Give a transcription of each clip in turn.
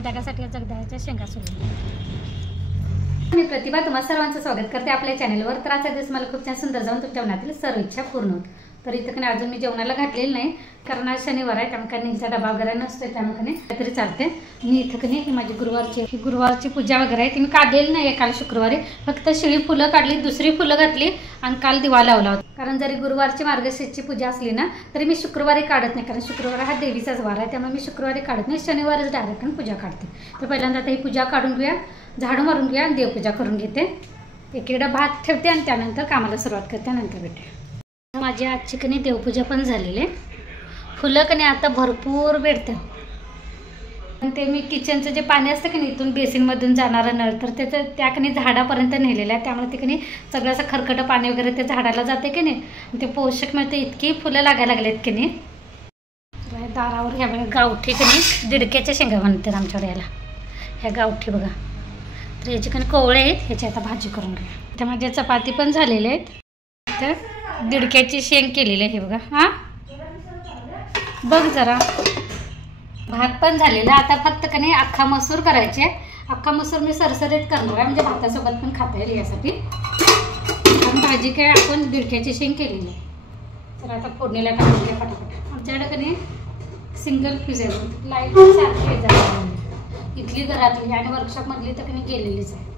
संध्याकाळसाठी जगदाळ्याच्या शेंगा सोलून. मी प्रतिभा तुम्हा सर्वांचं स्वागत करते आपल्या चॅनलवर. तर आजचा दिवस मला खूप छान सुंदर जाऊन तुमच्या मनातील सर्व इच्छा पूर्ण होत. तर इथं कधी अजून मी जेवणाला घातलेलं नाही, कारण आज शनिवार आहे, त्यामुळे नीलचा डबा वगैरे नसतोय, त्यामुळे काहीतरी चालते. आणि इथं कधी ही माझी गुरुवारची पूजा वगैरे आहे, ती मी काढलेली नाही. काल शुक्रवारी फक्त शिळी फुलं काढली, दुसरी फुलं घातली आणि काल दिवा लावला होता. कारण जरी गुरुवारची मार्गशीर्षची पूजा असली ना तरी मी शुक्रवारी काढत नाही, कारण शुक्रवार हा देवीचाच वार आहे, त्यामुळे मी शुक्रवारी काढत नाही, शनिवारच डायरेक्ट पूजा काढते. तर पहिल्यांदा आता ही पूजा काढून घेऊया, झाडू मारून घेऊया आणि देवपूजा करून घेते. एकीकडे भात ठेवते आणि त्यानंतर कामाला सुरुवात करते. नंतर भेटते. माझी आजची कणी देवपूजा पण झालेली आहे. फुलं कणी आता भरपूर भेटते. ते मी किचनचं जे पाणी असतं की नाही, इथून बेसिनमधून जाणारं नळ, तर त्याचं त्या कणी झाडापर्यंत नेलेलं आहे, त्यामुळे ते कणी सगळं असं खरकटं पाणी वगैरे त्या झाडाला जाते की नाही, ते पोषक मिळते. इतकी फुलं लागायला लागलेत की नाही. दारावर ह्या वेळेला गावठी कणी दिडक्याच्या शेंगा म्हणतात आमच्याकडे याला, ह्या गावठी बघा. तर याची कणी कोवळे आहेत, ह्याची आता भाजी करून घ्या. त्या माझ्या चपाती पण झालेल्या आहेत. तर दिडक्याची शेंग केलेली आहे बघा. हां बघ जरा. भात पण झालेला. आता फक्त कणी अख्खा मसूर करायचे. अख्खा मसूर मी सरसरीत करणार आहे, म्हणजे भातासोबत पण खाता येईल यासाठी. आणि भाजी काय आपण दिडक्याची शेंग केलेली आहे. तर आता फोडणीला टाकूया फटाफट. आमच्याकडे कणी सिंगल फ्रीज आहे, लाईट सारखी जाते. इथली घरातली आणि वर्कशॉपमधली तर कणी गेलेलीच आहे.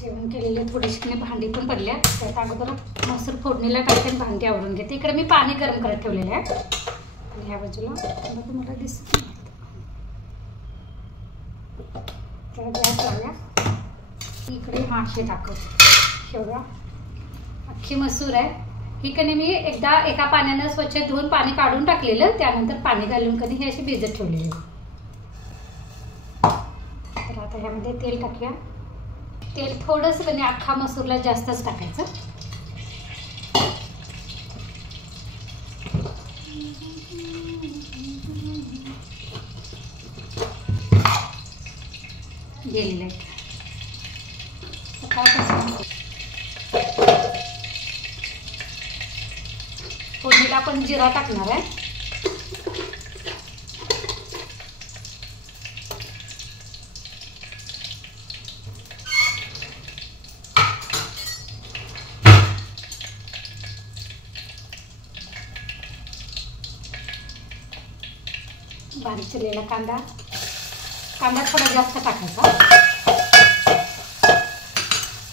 जेवण केलेले थोडीशी भांडी पण पडल्या, त्यात अगोदर मसूर फोडणीला टाकते, भांडी आवरून घेते. इकडे मी पाणी गरम करत ठेवलेलं आहे. आणि ह्या बाजूला तुम्हाला दिसत नाही, तर गॅस लावूया. इकडे मासे टाकत शेवगा अख्खी मसूर आहे. ही कणी मी एकदा एका पाण्यानं स्वच्छ धुवून पाणी काढून टाकलेलं, त्यानंतर पाणी घालून कणी हे अशी भिजत ठेवलेली. तर आता ह्यामध्ये तेल टाकूया. तेल थोडंसं कणी अख्खा मसूरला जास्तच टाकायचं. गेलेलं आहे फोडणीला आपण जिरा टाकणार आहे. बारीक चिरलेला कांदा थोडा जास्त टाकायचा.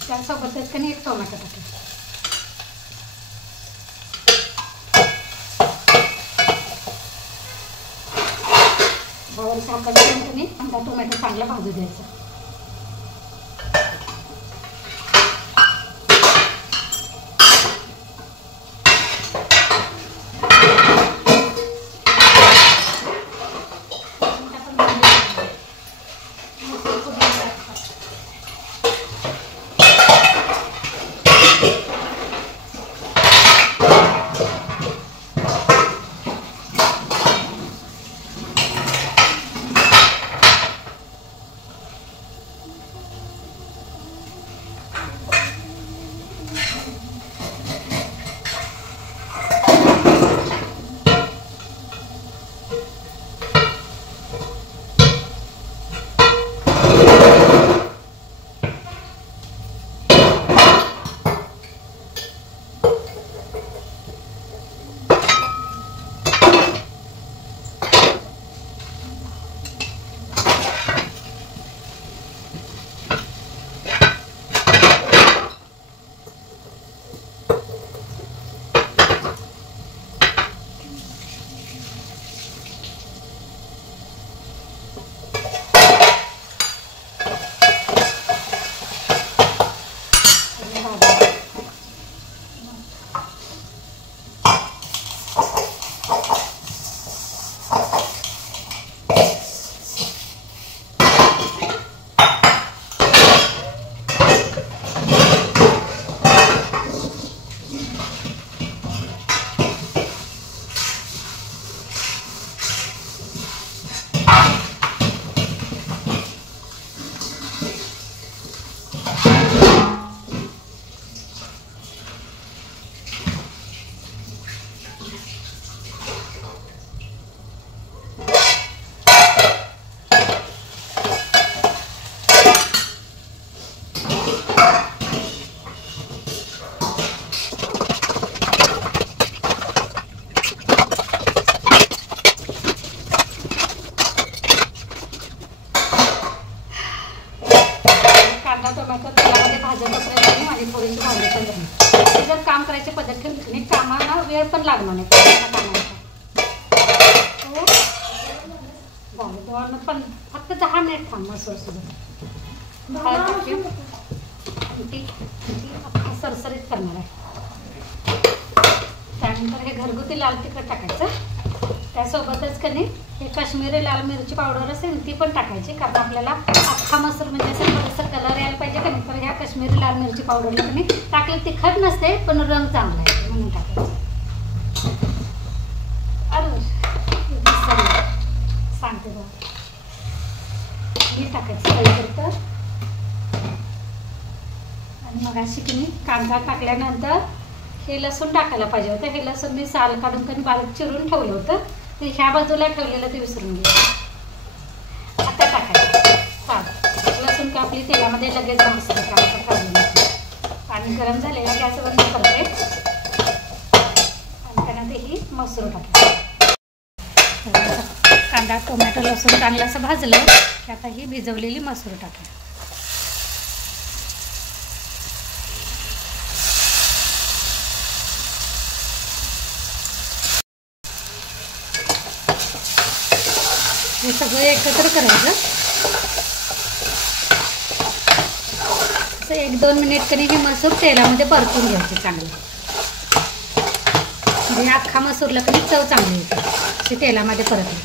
त्यासोबतच कणी एक टोमॅटो टाकायचा. भावर झाकण ठेवून कणी कांदा टोमॅटो चांगला भाजू द्यायचा. कामाला वेळ पण लागणार नाही कामाला. झालं पण फक्त 10 मिनिट थांब मसूर सुद्धा सरसरीत करणार आहे. त्यानंतर हे घरगुती लाल तिखट टाकायचं. त्यासोबतच कधी हे काश्मीरी लाल मिरची पावडर असेल ती पण टाकायची, कारण आपल्याला अख्खा मसूर म्हणजे असं थोडंसं कलर यायला पाहिजे का नाही. तर ह्या काश्मीरी लाल मिरची पावडरला कधी टाकलं तिखट नसते पण रंग चांगला आहे म्हणून टाकायचं. अरे सांगते बघा मी टाकायचं आणि मग अशी की कांदा टाकल्यानंतर हे लसूण टाकायला पाहिजे होतं. हे लसूण मी साल काढून कधी बारीक चिरून ठेवलं होतं, ते ह्या बाजूला ठेवलेलं ते विसरून गेलं. आता टाकायचं चाल लसूण कापली तेलामध्ये लगेच मस्त पाणी गरम झालेलं गॅस बंद करते आणि त्यानंतर ही मसूर टाकायची. कांदा टोमॅटो लसूण चांगलं असं भाजलं की आता ही भिजवलेली मसूर टाकायची. हे सगळं एकत्र करायचं. असं 1-2 मिनिट तरी हे मसूर तेलामध्ये परतून घ्यायचे चांगलं. म्हणजे अख्खा मसूरला कधी चव चांगली येते अशी तेलामध्ये परतली.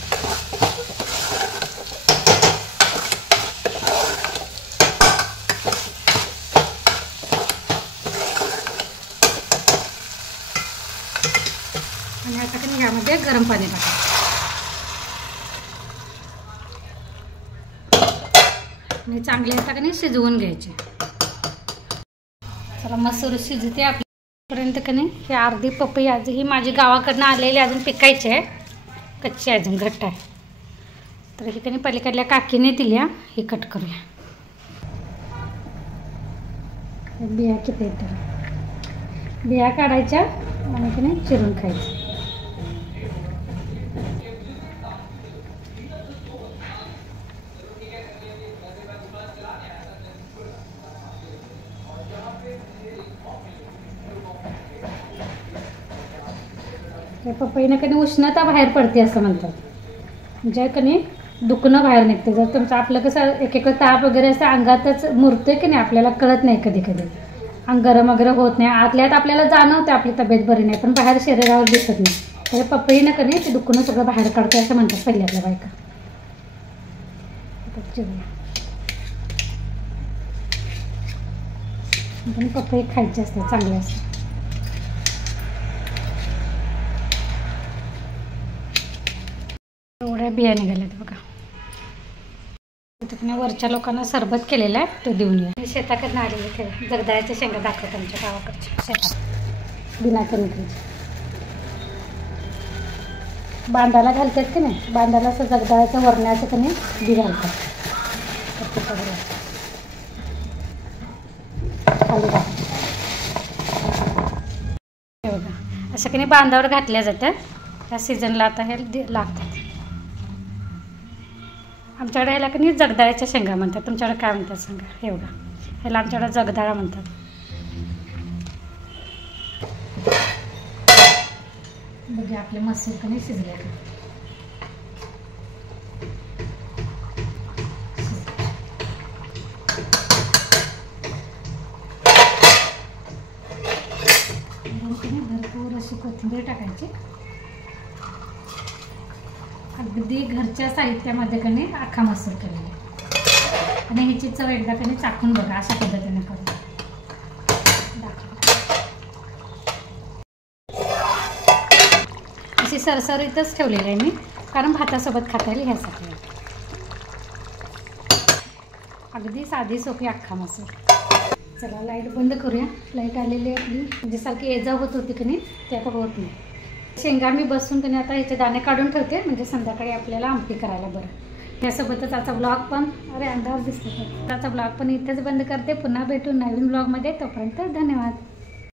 आणि आता कधी ह्यामध्ये गरम पाणी टाकायचं. आणि चांगले आता कधी शिजवून घ्यायचे. चला मसूर शिजते आपल्यापर्यंत कधी हे अर्धी पपई आज ही माझी गावाकडनं आलेली अजून पिकायची आहे, कच्ची अजून घट्ट आहे. तर ही कधी पलीकडल्या काकीने दिल्या, ही कट करूया. बिया किती तर बिया काढायच्या आणि कधी चिरून खायचं. त्या पपईनं कधी उष्णता बाहेर पडते असं म्हणतात, म्हणजे कधी दुखणं बाहेर निघते. जर तुमचं आपलं कसं एक ताप वगैरे असं अंगातच मुरतोय की नाही आपल्याला कळत नाही, कधी कधी अंग गरम वगैरे होत नाही, आतल्यात आपल्याला जाणवतं आपली तब्येत बरी नाही पण बाहेर शरीरावर दिसत नाही. तर पपईनं कधी ते दुखणं सगळं बाहेर काढते असं म्हणतात पहिल्यातल्या बायका. पण पपई खायचे असते, चांगले असते. एवढ्या बिया निघाल्यात बघा. तिकडे वरच्या लोकांना सरबत केलेला आहे तो देऊन या. शेताकडनं आलेले ते जगदाळ्याच्या शेंगा दाखवत आमच्या गावाकडच्या शेतात बिना केमिकलच्या. बांधाला घालतात की नाही, बांधाला असं जगदाळ्याचं वरण्याचं की नाही बी घालतात खाली बघा. असं की नाही बांधावर घातल्या जातात. ह्या सीझनला आता हे लागतात. आमच्याकडे ह्याला की नाही जगदाळ्याच्या शेंगा म्हणतात, तुमच्याकडे काय म्हणतात सांगा. हे बघा ह्याला आमच्याकडे जगदाळा म्हणतात. बघा आपले मसूर कमी शिजले. भरपूर अशी कोथिंबीर टाकायची. अगदी घरच्या साहित्यामध्ये कणी अख्खा मसूर केलेला आणि ह्याची चव एकदा कणी चाखून बघा. अशा पद्धतीने करून अशी सरसरीतच ठेवलेली आहे मी, कारण भातासोबत खाता येईल ह्यासाठी. अगदी साधी सोपी अख्खा मसूर. चला लाईट बंद करूया. लाईट आलेली आहे आपली, म्हणजे सारखी ये जा होत होती की नाही ते आता होत नाही. शेंगा मी बसून कधी आता ह्याचे दाणे काढून ठेवते, म्हणजे संध्याकाळी आपल्याला आमटी करायला बरं. यासोबतच आजचा ब्लॉग पण आजचा ब्लॉग पण इथेच बंद करते. पुन्हा भेटू नवीन ब्लॉगमध्ये. तोपर्यंत धन्यवाद.